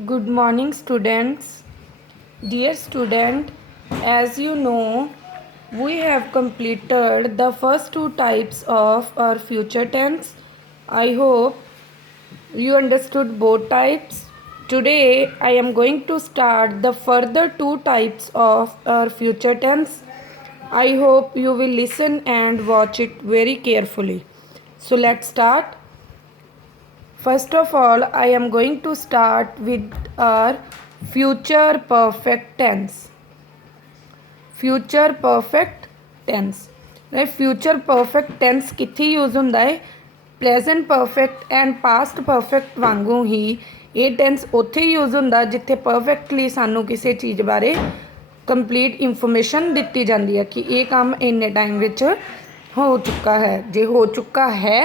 Good morning, students. Dear student, as you know, we have completed the first two types of our future tense. I hope you understood both types. Today, I am going to start the further two types of our future tense. I hope you will listen and watch it very carefully. So, let's start. First of all, I am going to start with our future perfect tense. Future perfect tense. Right? Future perfect tense कित्थे use ਹੁੰਦਾ है present perfect and past perfect ਵਾਂਗੂ ਹੀ ਇਹ tense ਉੱਥੇ use ਹੁੰਦਾ ਜਿੱਥੇ perfectly ਸਾਨੂੰ ਕਿਸੇ ਚੀਜ਼ ਬਾਰੇ ਕੰਪਲੀਟ ਇਨਫੋਰਮੇਸ਼ਨ ਦਿੱਤੀ ਜਾਂਦੀ ਹੈ ਕਿ ਇਹ ਕੰਮ ਇੰਨੇ ਟਾਈਮ ਵਿੱਚ ਹੋ ਚੁੱਕਾ ਹੈ। ਜੇ ਹੋ ਚੁੱਕਾ ਹੈ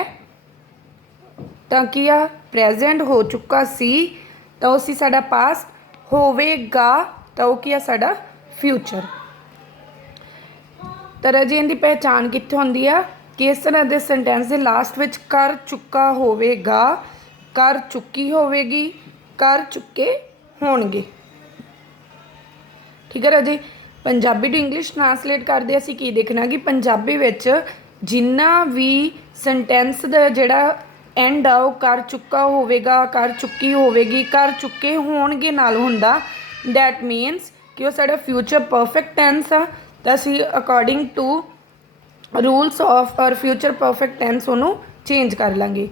ਤਾਂ ਕੀ ਆ ਪ੍ਰੈਜ਼ੈਂਟ ਹੋ ਚੁੱਕਾ ਸੀ ਤਾਂ ਉਹ ਸੀ ਸਾਡਾ ਪਾਸਟ, ਹੋਵੇਗਾ ਤਾਂ ਉਹ ਕੀ ਆ ਸਾਡਾ ਫਿਊਚਰ। ਤਾਂ ਰਾਜੇ ਇਹਦੀ ਪਹਿਚਾਣ ਕਿੱਥੇ ਹੁੰਦੀ ਆ ਕਿ ਇਸ ਤਰ੍ਹਾਂ ਦੇ ਸੈਂਟੈਂਸ ਦੇ ਲਾਸਟ ਵਿੱਚ ਕਰ ਚੁੱਕਾ ਹੋਵੇਗਾ, ਕਰ ਚੁੱਕੀ ਹੋਵੇਗੀ, ਕਰ ਚੁੱਕੇ ਹੋਣਗੇ। ਠੀਕ ਹੈ ਰਾਜੇ। ਪੰਜਾਬੀ ਟੂ ਇੰਗਲਿਸ਼ ਟਰਾਂਸਲੇਟ ਕਰਦੇ ਅਸੀਂ ਕੀ ਦੇਖਣਾ ਕਿ ਪੰਜਾਬੀ ਵਿੱਚ ਜਿੰਨਾ ਵੀ ਸੈਂਟੈਂਸ ਦਾ ਜਿਹੜਾ ਐਂਡ ਆ ਉਹ ਕਰ ਚੁੱਕਾ ਹੋਵੇਗਾ, ਕਰ ਚੁੱਕੀ ਹੋਵੇਗੀ, ਕਰ ਚੁੱਕੇ ਹੋਣਗੇ ਨਾਲ ਹੁੰਦਾ। ਦੈਟ ਮੀਨਸ ਕਿ ਉਹ ਸਾਡਾ ਫਿਊਚਰ ਪਰਫੈਕਟ ਟੈਂਸ ਆ ਤਾਂ ਅਸੀਂ ਅਕੋਰਡਿੰਗ ਟੂ ਰੂਲਸ ਆਫ ਔਰ ਫਿਊਚਰ ਪਰਫੈਕਟ ਟੈਂਸ ਉਹਨੂੰ ਚੇਂਜ ਕਰ ਲਾਂਗੇ।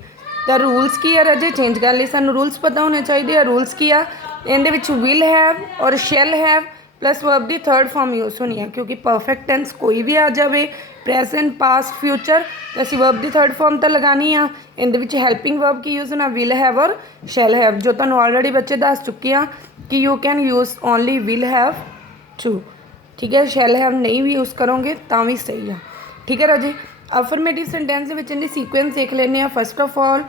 ਤਾਂ ਰੂਲਸ ਕੀ ਆ ਰਾਜੇ ਚੇਂਜ ਕਰਨ ਲਈ ਸਾਨੂੰ ਰੂਲਸ ਪਤਾ ਹੋਣੇ ਚਾਹੀਦੇ ਆ। ਰੂਲਸ ਕੀ ਆ ਇਹਦੇ ਵਿੱਚ ਵਿਲ ਹੈਵ ਔਰ ਸ਼ੈਲ ਹੈਵ प्लस वर्ब की थर्ड फॉर्म यूज होनी है क्योंकि परफेक्ट टेंस कोई भी आ जाए प्रेजेंट पास्ट फ्यूचर तो असी वर्ब की थर्ड फॉर्म तो लगानी आ। इहदे हैल्पिंग वर्ब की यूज होना विल हैव और शैल हैव जो तुहानूं ऑलरेडी बच्चे दस चुके हैं कि you can use only will have to. ठीक है, शैल हैव नहीं भी यूज़ करोगे तो भी सही है। ठीक है राजे। अफर्मेटिव सेंटेंस इहदी सीक्वेंस देख लेने। First of all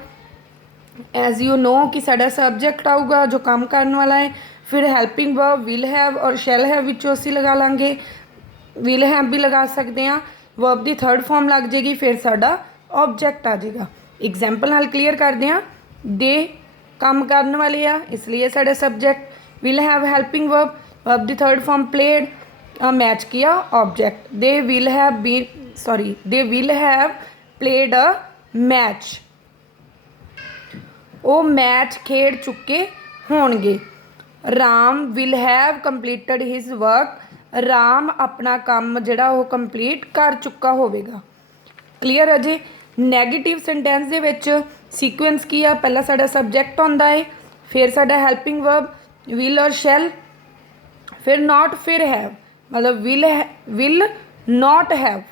as you know कि साडा सबजैक्ट आऊगा जो काम करने वाला है, फिर हैल्पिंग वर्ब विल हैव और शैल हैव विचों असीं लगा लांगे। विल हैव भी लगा सकते हैं, वर्ब की थर्ड फॉर्म लग जाएगी, फिर साडा ऑब्जैक्ट आ जाएगा। एग्जाम्पल नाल क्लीयर करते हैं। दे काम करने वाले आ इसलिए साडा subject. Will have helping verb, verb की थर्ड फॉर्म प्लेड, मैच किया object. They will have played a match, वो मैच खेड चुके होणगे। Ram will have completed his work, Ram अपना काम जिहड़ा वो कंप्लीट कर चुका होवेगा। क्लीयर है जी। नैगेटिव सेंटेंस दे विच सीक्वेंस की आ पहला साडा सबजैक्ट आउंदा है, फिर साडा हैल्पिंग वर्ब विल और शैल, फिर नॉट, फिर हैव। मतलब विल नॉट हैव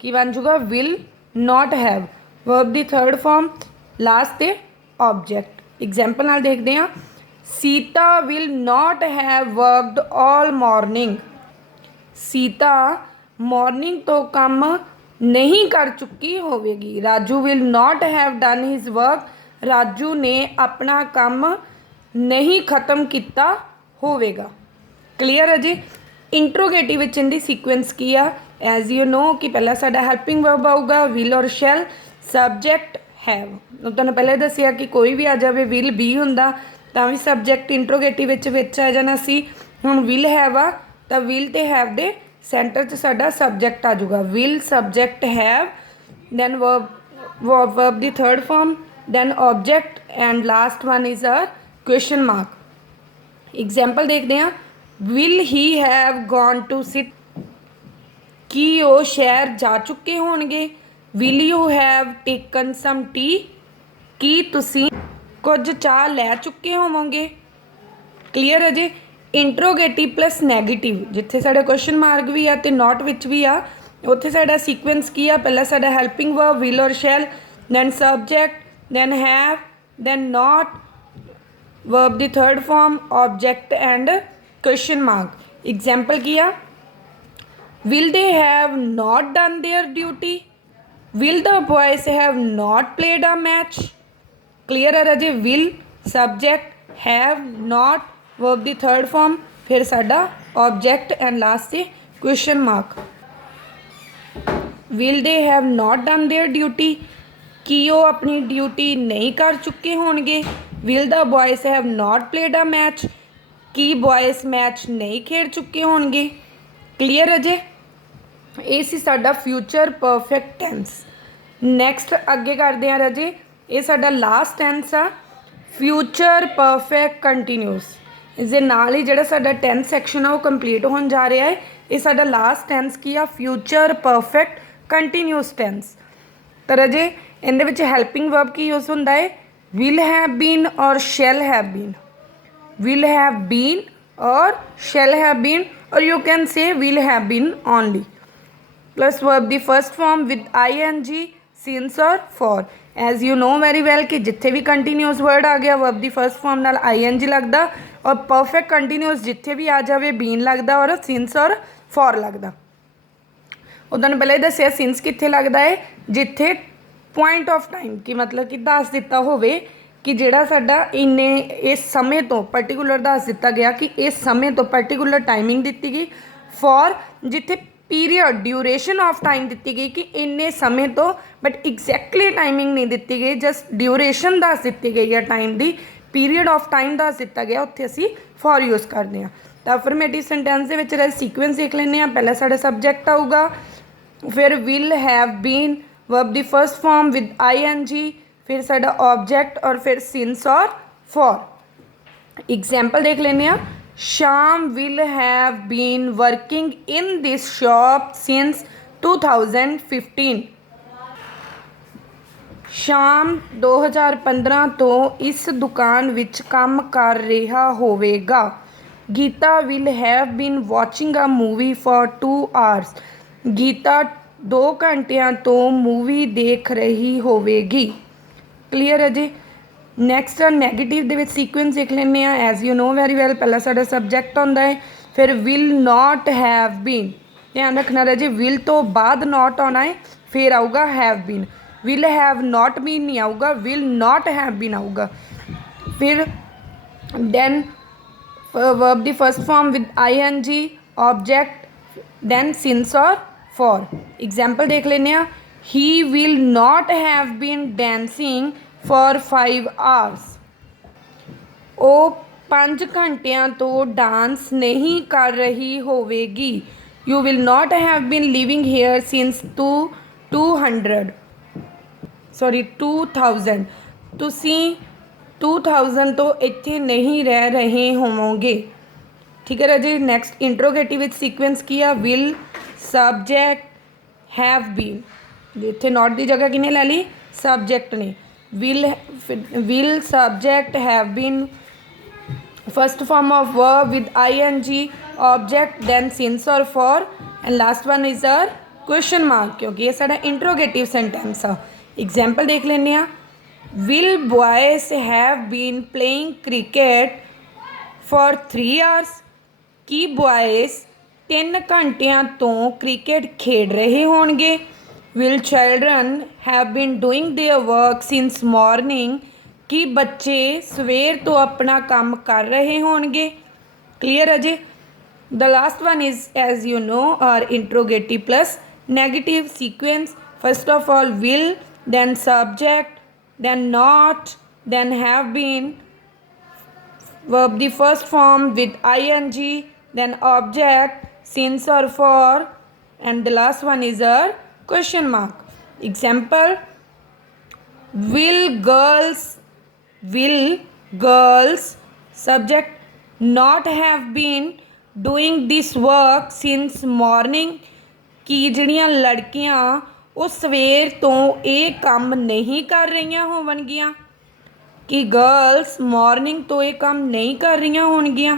की बन जूगा विल नॉट हैव, वर्ब की थर्ड फॉर्म लास्ट ते ऑब्जैक्ट। एग्जाम्पल नाल देखते हैं। Sita will not have worked all morning, Sita morning तो काम नहीं कर चुकी होवेगी। Raju will not have done his work, Raju ने अपना काम नहीं खत्म किया होवेगा। क्लीयर है जी। इंट्रोगेटिव विच इहदी सीक्वेंस की आ एज यू नो कि पहला साडा हैल्पिंग वर्ब आऊगा विल और शैल, सबजैक्ट हैव। तुहानूं पहले दसिया कि कोई भी आ जाए विल बी हुंदा तां भी सबजैक्ट इंट्रोगेटिव विच आ जाना सी। हुण विल हैव आ तां विल ते हैव दे सेंटर च साडा सबजैक्ट आ जाऊगा। Will subject have then verb दी third form then object and last one is a question mark. Example देखते हैं। Will he have gone to sit, कि वो शहर जा चुके होणगे। Will you have taken some tea, कि तुसीं कुछ चाह लै चुके होवोगे। क्लीयर है जी। इंट्रोगेटिव प्लस नैगेटिव जिथे साडा क्वेश्चन मार्क भी आ ते नॉट विच भी आ उत्थे साडा सीक्वेंस की आ पहला साडा हैल्पिंग वर्ब विल और shall, then subject, then have, then not, verb दी third form, object and question mark. Example की आ will they have not done their duty, will the boys have not played a match. Clear है राजे। Will subject have not verb दी third form फिर साडा object and last से question mark. Will they have not done their duty, कि वो अपनी duty नहीं कर चुके होणगे। Will the boys have not played a match, की बॉयज़ मैच नहीं खेड चुके होणगे। क्लीयर है जे, ये सी साडा फ्यूचर परफेक्ट टेंस। नैक्सट अगे करते हैं राजे, ये साडा लास्ट टेंस आ फ्यूचर परफेक्ट कंटीन्यूस। इस दे नाल ही जिहड़ा साडा टेंस सैक्शन आ वो कंप्लीट होने जा रहा है। ये साडा लास्ट टेंस की आ फ्यूचर परफेक्ट कंटीन्यूस टेंस। तो राजे इहदे विच हैल्पिंग वर्ब की यूज़ हुंदा है, विल हैव बीन और shall have been. Will have been और शैल हैव बीन, और you can say will have been only. Plus verb दी first form with ING, since और for. As you know very well कि जिथे भी continuous word आ गया verb दी फर्स्ट फॉर्म नाल ING लगता, और परफेक्ट कंटीन्यूअस जिथे भी आ जाए बीन लगता और सिंस और फॉर लगता। उन्होंने पहले दसिया सिंस कित्थे लगता है, जिथे पॉइंट ऑफ टाइम की मतलब कि दस दिता होवे कि जिहड़ा साडा इन्ने इस समय तो पर्टिकुलर दस दिता गया कि इस समय तो पर्टिकुलर टाइमिंग दी गई। फॉर जिथे पीरियड ड्यूरेशन ऑफ टाइम दी गई कि इन्ने समय तो, बट एग्जैक्टली टाइमिंग नहीं दी गई, जस्ट ड्यूरेशन दस दी गई है टाइम की, पीरियड ऑफ टाइम दस दिता गया, उत्थे असी फॉर यूज़ करते हैं। तो अफर्मेटिव सेंटेंस के विच सीक्वेंस देख लें। पहला साडा सब्जैक्ट आऊगा, फिर विल हैव बीन, वर्ब दी फर्स्ट फॉर्म विद ING, फिर साडा ऑब्जेक्ट और फिर सिंस और फॉर। एग्जाम्पल देख लें। Shyam will have been working in this shop since 2015। Shyam 2015 तो इस दुकान विच काम कर रहा होवेगा। Geeta will have been watching a movie for 2 hours. Geeta 2 घंटिया तो मूवी देख रही होवेगी। क्लीयर है जी। नैक्सट नैगेटिव दे विच सीक्वेंस देख लें। As you know very well, पहला साडा सब्जैक्ट आउंदा है, फिर विल नॉट हैव बीन। ध्यान रखना है जी, विल तो बाद नॉट आना है, फिर आऊगा have been. Will have not been नहीं आऊगा, विल नॉट हैव बीन आऊगा। फिर देन वर्ब दी first form with ING, object, then since और फॉर। एग्जाम्पल देख लें। He will not have been dancing for 5 hours. वो 5 घंटिया तो डांस नहीं कर रही होवेगी। You will not have been living here since 2000। तुसी 2000 तो इत्थे नहीं रह रहे होवोगे। ठीक है राजे। नैक्सट इंट्रोगेटिव विच सीक्वेंस की आ, विल सब्जैक्ट हैव बीन। इत्थे नॉट की जगह किने लै ली, सब्जैक्ट ने। Will subject have been, first form of verb with ING, object, then since और for, and last one is our question mark, क्योंकि ये साडा इंट्रोगेटिव सेंटेंस आ। एग्जाम्पल देख लें। Will boys have been playing cricket for 3 hours. की boys 3 घंटिया तो क्रिकेट खेड रहे होणगे। Will children have been doing their work since morning. कि बच्चे सवेर तो अपना काम कर रहे होणगे। क्लीयर है जी। The last one is as you know our interrogative plus negative sequence. First of all will, then subject, then not, then have been, verb the first form with ING, then object, since or for, and the last one is a question mark. Example, will girls subject not have been doing this work since morning। कि ਜਿਹੜੀਆਂ लड़कियां वो सवेर तो ये काम नहीं कर रही होवनगियां। कि गर्ल्स मॉर्निंग तो ये काम नहीं कर रही होणगियां।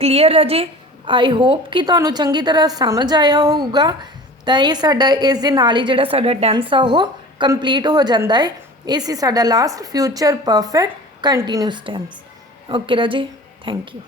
क्लीयर है जी। आई होप कि तुहानू चंगी तरह समझ आया होगा। तो ये साडा इस दे नाल ही जिहड़ा साडा टेंस आ वो कंप्लीट हो जाता है। ये सी साडा last future perfect continuous tense. Okay Raji, thank you.